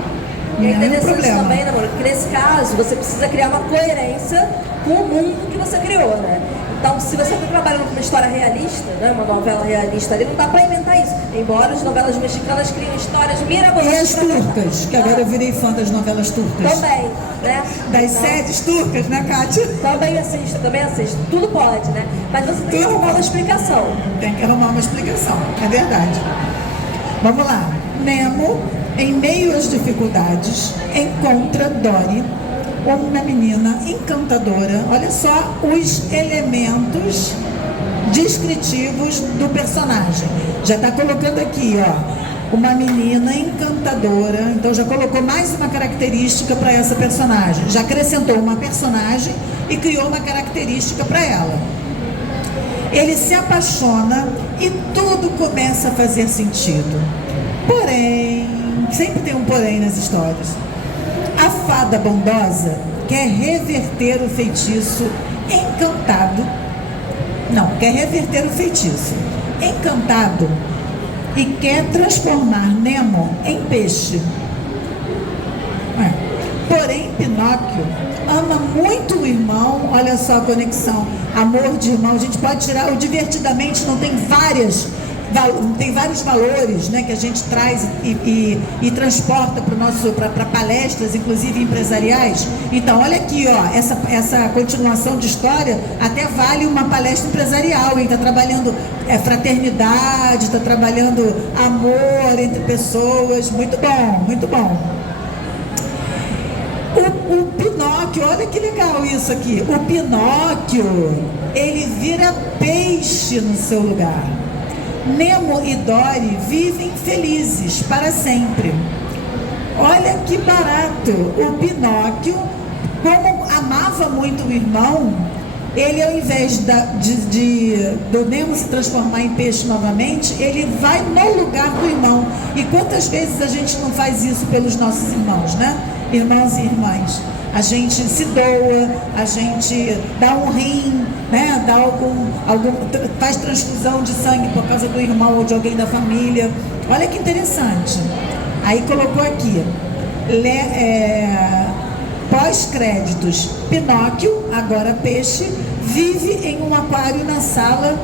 E é Nenhum interessante problema. também, né, amor, que nesse caso você precisa criar uma coerência com o mundo que você criou, né? Então, se você está trabalhando com uma história realista, né, uma novela realista ali, não dá para inventar isso. Embora as novelas mexicanas criem histórias mirabolantes. E as turcas, que agora eu virei fã das novelas turcas. Também, né? Das Então, séries turcas, né, Kátia? Também assisto. Tudo pode, né? Mas você tem que Tudo arrumar uma pode. explicação. Tem que arrumar uma explicação, é verdade. Vamos lá. Nemo, em meio às dificuldades, encontra Dory, uma menina encantadora. Olha só os elementos descritivos do personagem. Já está colocando aqui, ó, uma menina encantadora. Então já colocou mais uma característica para essa personagem. Já acrescentou uma personagem e criou uma característica para ela. Ele se apaixona e tudo começa a fazer sentido. Porém, sempre tem um porém nas histórias. A fada bondosa quer reverter o feitiço encantado. Não, quer reverter o feitiço encantado e quer transformar Nemo em peixe. Porém, Pinóquio ama muito o irmão. Olha só a conexão, amor de irmão. A gente pode tirar o divertidamente, não tem vários valores, né, que a gente traz e transporta para palestras, inclusive empresariais. Então, olha aqui, ó, essa continuação de história até vale uma palestra empresarial, hein? Está trabalhando fraternidade, está trabalhando amor entre pessoas. Muito bom, muito bom. O Pinóquio, olha que legal isso aqui. O Pinóquio, ele vira peixe no seu lugar. Nemo e Dory vivem felizes para sempre. Olha que barato. O Pinóquio, como amava muito o irmão, ele, ao invés do Nemo se transformar em peixe novamente, ele vai no lugar do irmão. E quantas vezes a gente não faz isso pelos nossos irmãos, né? Irmãos e irmãs. A gente se doa, a gente dá um rim, né? Faz transfusão de sangue por causa do irmão ou de alguém da família. Olha que interessante. Aí colocou aqui, pós-créditos, Pinóquio, agora peixe, vive em um aquário na sala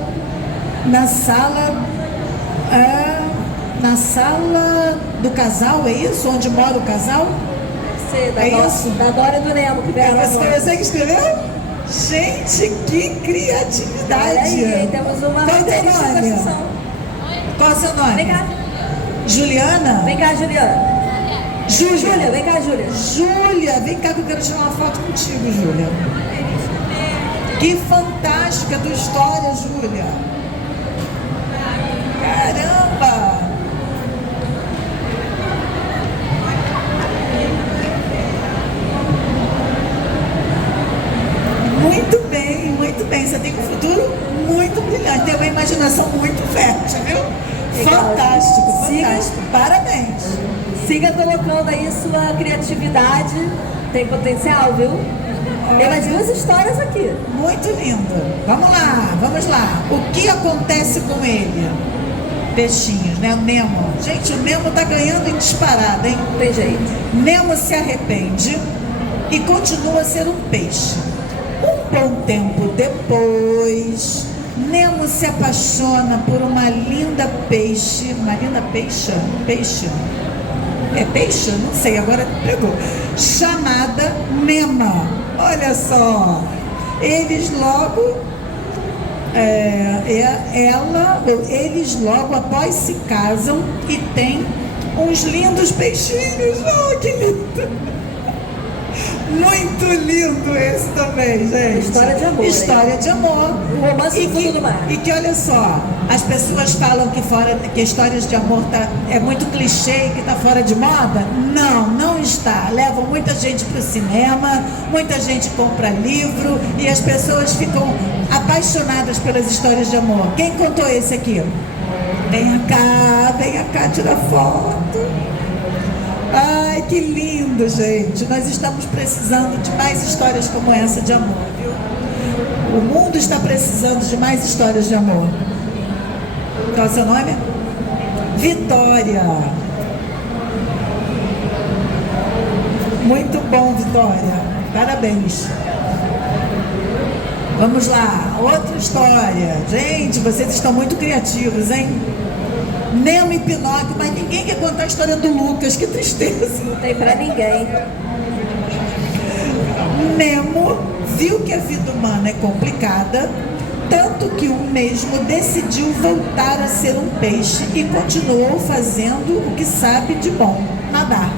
do casal, é isso? Onde mora o casal? Da Dora e do Nemo, que vieram agora. Você que escreveu? Gente, que criatividade! Aí, temos uma roteirista da sessão. Qual é o seu nome? Vem cá. Juliana? Vem cá, Juliana. Júlia, vem cá, Júlia. Júlia, vem cá que eu quero tirar uma foto contigo, Júlia. Que fantástica tua história, Júlia. Caramba! Muito bem, muito bem. Você tem um futuro muito brilhante, tem uma imaginação muito fértil, viu? Fantástico, fantástico. Parabéns. Siga colocando aí sua criatividade, tem potencial, viu? Tem mais duas histórias aqui. Muito lindo. Vamos lá. O que acontece com ele? Peixinhos, né? O Nemo. Gente, o Nemo tá ganhando em disparada, hein? Não tem jeito. Nemo se arrepende e continua a ser um peixe. Um bom tempo depois, Nemo se apaixona por uma linda peixe. Uma linda peixa? Peixe? É peixe? Não sei, agora pegou. Chamada Nema. Olha só. Eles logo eles logo após se casam e têm uns lindos peixinhos. Oh, que lindo! Muito lindo esse também, gente. História de amor. História de amor. O romance do fundo do mar. E que olha só, as pessoas falam que histórias de amor é muito clichê e que está fora de moda. Não, não está. Levam muita gente para o cinema, muita gente compra livro e as pessoas ficam apaixonadas pelas histórias de amor. Quem contou esse aqui? Vem cá, tira foto. Ai, que lindo, gente. Nós estamos precisando de mais histórias como essa de amor, viu? O mundo está precisando de mais histórias de amor. Qual é o seu nome? Vitória. Muito bom, Vitória. Parabéns. Vamos lá, outra história. Gente, vocês estão muito criativos, hein? Nemo e Pinóquio, mas ninguém quer contar a história do Lucas, que tristeza. Não tem pra ninguém. Nemo viu que a vida humana é complicada, tanto que o mesmo decidiu voltar a ser um peixe e continuou fazendo o que sabe de bom, nadar.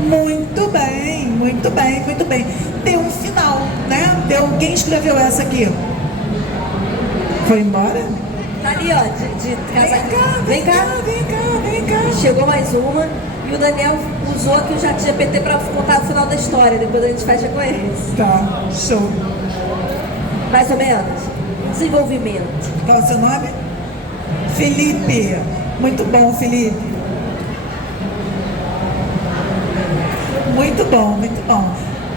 Muito bem, muito bem, muito bem. Deu um final, né? Quem escreveu essa aqui? Foi embora? Tá ali, ó, de casar. Vem cá. Chegou mais uma e o Daniel usou aqui o ChatGPT para contar o final da história. Depois a gente fecha com eles. Tá, show. Mais ou menos. Desenvolvimento. Qual é o seu nome? Felipe. Muito bom, Felipe. Muito bom, muito bom.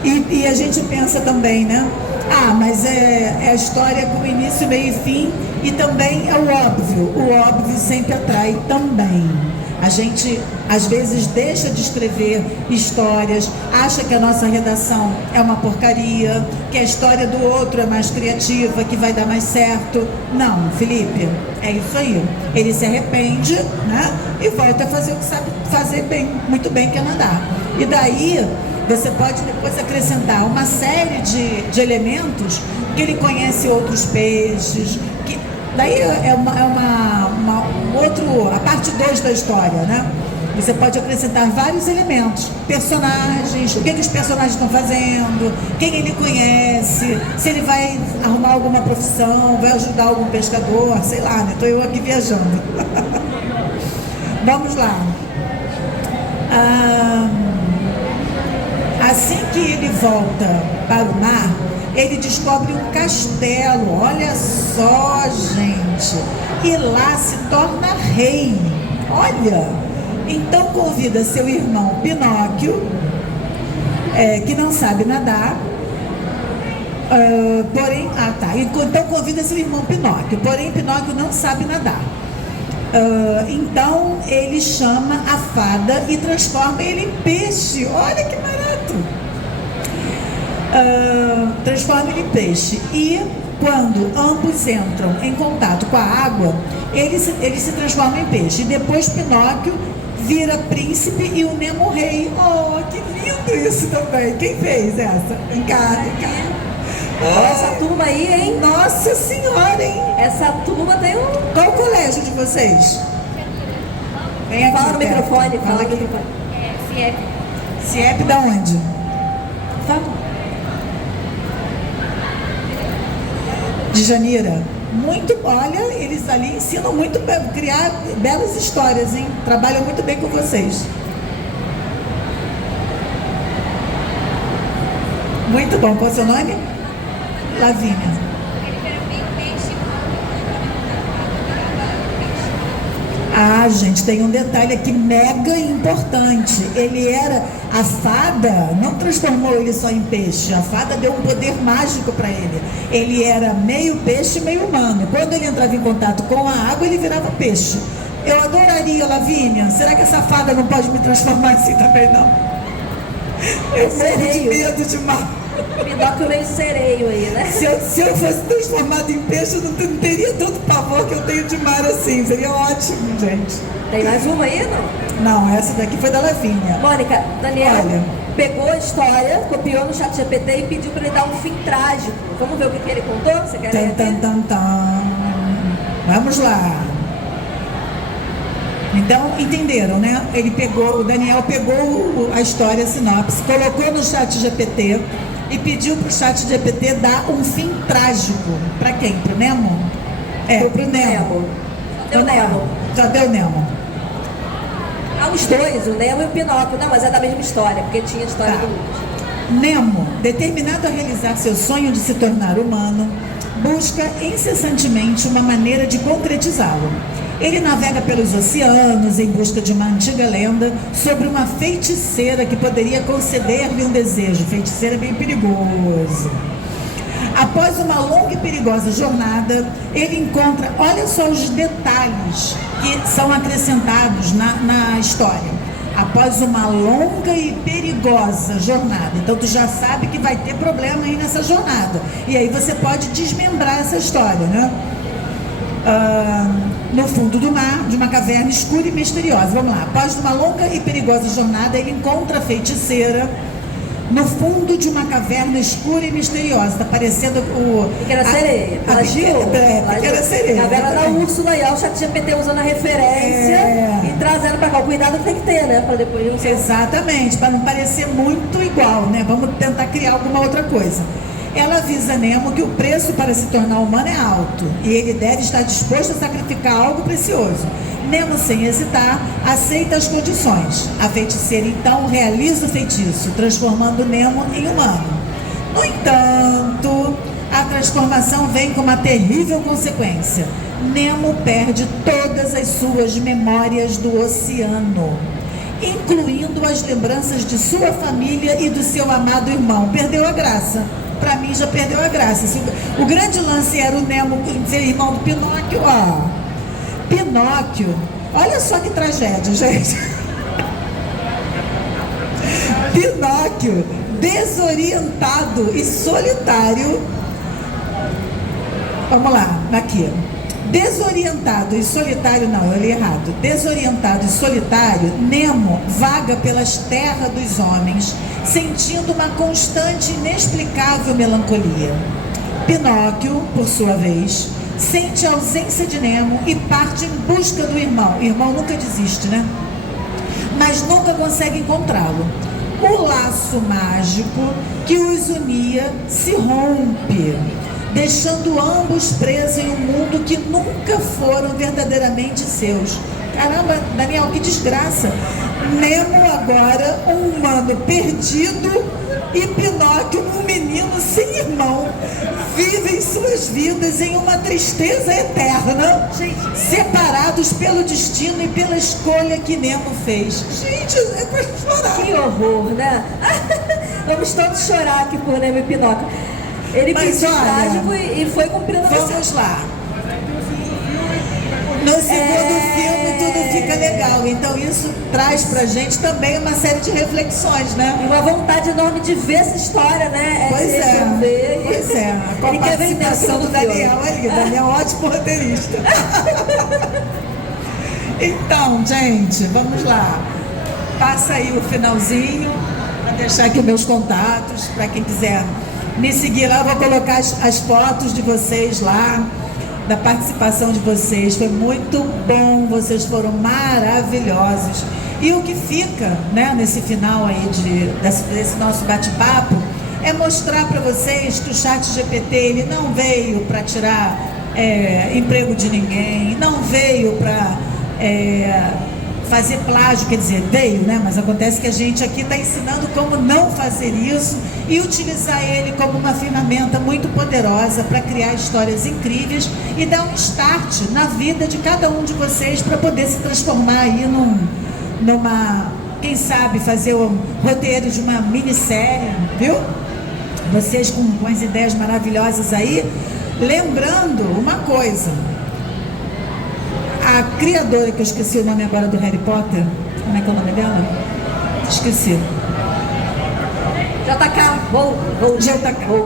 E a gente pensa também, né? Ah, mas é a história com início, meio e fim, e também é o óbvio. O óbvio sempre atrai também. A gente, às vezes, deixa de escrever histórias, acha que a nossa redação é uma porcaria, que a história do outro é mais criativa, que vai dar mais certo. Não, Felipe, é isso aí. Ele se arrepende, né? E volta a fazer o que sabe fazer bem, muito bem, que é nadar. E daí, você pode depois acrescentar uma série de elementos, que ele conhece outros peixes, que daí a parte 2 da história, né? Você pode acrescentar vários elementos, personagens, o que os personagens estão fazendo, quem ele conhece, se ele vai arrumar alguma profissão, vai ajudar algum pescador, sei lá, né? Estou eu aqui viajando. Vamos lá. Assim que ele volta para o mar, ele descobre um castelo, olha só, gente, e lá se torna rei, olha. Então convida seu irmão Pinóquio, que não sabe nadar, então convida seu irmão Pinóquio, porém Pinóquio não sabe nadar. Então ele chama a fada e transforma ele em peixe, olha que barato. Transforma ele em peixe, e quando ambos entram em contato com a água, ele se transforma em peixe, e depois Pinóquio vira príncipe e o Nemo rei. Oh, que lindo isso também. Quem fez essa? Vem cá. Olha essa turma aí, hein? Nossa senhora, hein? Essa turma tem um... Qual o colégio de vocês? Vem aqui, Fala no microfone, fala aqui. no microfone. CIEP. CIEP da onde? Fala. De Janeira. Muito, olha, eles ali ensinam muito bem, criar belas histórias, hein? Trabalham muito bem com vocês. Muito bom. Qual é o seu nome? Lavínia. Ah, gente, tem um detalhe aqui mega importante. A fada não transformou ele só em peixe. A fada deu um poder mágico para ele. Ele era meio peixe, meio humano. Quando ele entrava em contato com a água, ele virava peixe. Eu adoraria, Lavínia. Será que essa fada não pode me transformar assim também, não? Eu morro de medo de mar. Pinóquio meio sereio aí, né? Se eu fosse transformado em peixe, eu não teria tanto pavor que eu tenho de mar assim. Seria ótimo, gente. Tem mais uma aí, não? Não, essa daqui foi da Lavínia. Mônica, Daniel Olha. pegou a história, copiou no ChatGPT e pediu para ele dar um fim trágico. Vamos ver o que ele contou? Você quer ler aqui? Vamos lá. Então, entenderam, né? O Daniel pegou a história, a sinopse, colocou no ChatGPT e pediu para o ChatGPT dar um fim trágico. Para quem? Para o Nemo? Pro Nemo. Deu Nemo. Já deu Nemo. Os dois, o Nemo e o Pinóquio. Não, mas é da mesma história, porque tinha a história do Lucas. Nemo, determinado a realizar seu sonho de se tornar humano, busca incessantemente uma maneira de concretizá-lo. Ele navega pelos oceanos em busca de uma antiga lenda sobre uma feiticeira que poderia conceder-lhe um desejo. Feiticeira é bem perigoso. Após uma longa e perigosa jornada, ele encontra, olha só os detalhes que são acrescentados na história. após uma longa e perigosa jornada. Então tu já sabe que vai ter problema aí nessa jornada. E aí você pode desmembrar essa história, né? No fundo do mar, de uma caverna escura e misteriosa. Vamos lá. Após uma longa e perigosa jornada, ele encontra a feiticeira no fundo de uma caverna escura e misteriosa. Está parecendo Pequena Sereia. Pequena Sereia. Caverna da Úrsula, e o ChatGPT usando a referência e trazendo para cá. O cuidado que tem que ter, né? Para depois não ser... Exatamente, para não parecer muito igual, né? Vamos tentar criar alguma outra coisa. Ela avisa Nemo que o preço para se tornar humano é alto e ele deve estar disposto a sacrificar algo precioso. Nemo, sem hesitar, aceita as condições. A feiticeira então realiza o feitiço, transformando Nemo em humano. No entanto, a transformação vem com uma terrível consequência. Nemo perde todas as suas memórias do oceano, incluindo as lembranças de sua família e do seu amado irmão. Perdeu a graça. Para mim já perdeu a graça. O grande lance era o Nemo ser irmão do Pinóquio. Pinóquio, olha só que tragédia, gente. Pinóquio, desorientado e solitário. Vamos lá, aqui. Desorientado e solitário, não, eu li errado. Desorientado e solitário, Nemo vaga pelas terras dos homens, sentindo uma constante e inexplicável melancolia. Pinóquio, por sua vez, sente a ausência de Nemo e parte em busca do irmão. O irmão nunca desiste, né? Mas nunca consegue encontrá-lo. O laço mágico que os unia se rompe, deixando ambos presos em um mundo que nunca foram verdadeiramente seus. Caramba, Daniel, que desgraça! Nemo agora, um humano perdido, e Pinóquio, um menino sem irmão, vivem suas vidas em uma tristeza eterna, separados pelo destino e pela escolha que Nemo fez. Gente, é pra chorar. Que horror, né? Vamos todos chorar aqui por Nemo e Pinóquio. Ele pediu trágico e foi cumprindo a missão. Vamos lá. No segundo filme tudo fica legal. Então isso traz pra gente também uma série de reflexões, né? E uma vontade enorme de ver essa história, né? Pois é. Pois é. Com a participação do Daniel ali. Daniel, ótimo roteirista. Então, gente, vamos lá. Passa aí o finalzinho para deixar aqui meus contatos para quem quiser me seguir lá. Eu vou colocar as fotos de vocês lá, da participação de vocês. Foi muito bom, vocês foram maravilhosos. E o que fica, né, nesse final aí desse nosso bate-papo é mostrar para vocês que o ChatGPT, ele não veio para tirar emprego de ninguém, não veio para fazer plágio, quer dizer, veio, né? Mas acontece que a gente aqui está ensinando como não fazer isso e utilizar ele como uma ferramenta muito poderosa para criar histórias incríveis e dar um start na vida de cada um de vocês para poder se transformar aí numa, quem sabe, fazer o roteiro de uma minissérie, viu? Vocês com as ideias maravilhosas aí. Lembrando uma coisa, a criadora, que eu esqueci o nome agora do Harry Potter, como é que é o nome dela? Esqueci. JK.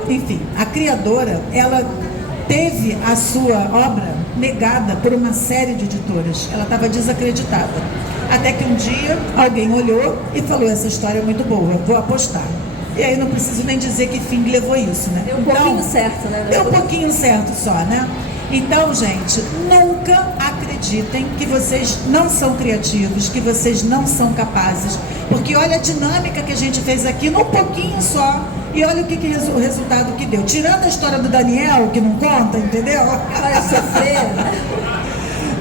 Enfim, a criadora, ela teve a sua obra negada por uma série de editoras. Ela estava desacreditada. Até que um dia alguém olhou e falou: essa história é muito boa, vou apostar. E aí não preciso nem dizer que fim levou isso, né? Deu um pouquinho certo, né? Deu um pouquinho certo só, né? Então, gente, nunca acreditem que vocês não são criativos, que vocês não são capazes, porque olha a dinâmica que a gente fez aqui num pouquinho só, e olha o resultado que deu. Tirando a história do Daniel, que não conta, entendeu? Olha, sofrer, né?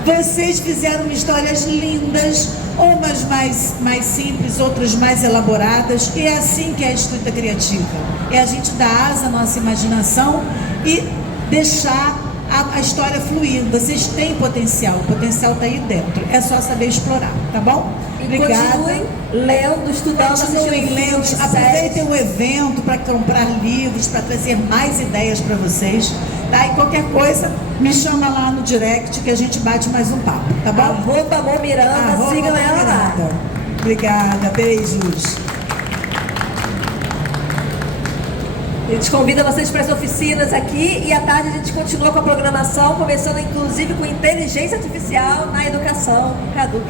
Vocês fizeram histórias lindas, umas mais simples, outras mais elaboradas, e é assim que é a escrita criativa. É a gente dar asa à nossa imaginação e deixar a história fluir. Vocês têm potencial, o potencial está aí dentro, é só saber explorar, tá bom? Obrigada. Continuem lendo, estudando, continuem lendo, aproveitem o evento para comprar livros, para trazer mais ideias para vocês, tá? E qualquer coisa, me chama lá no direct que a gente bate mais um papo, tá bom? @Momiranda, sigam ela lá. Obrigada, beijos. A gente convida vocês para as oficinas aqui e à tarde a gente continua com a programação, começando inclusive com inteligência artificial na educação. Caduc.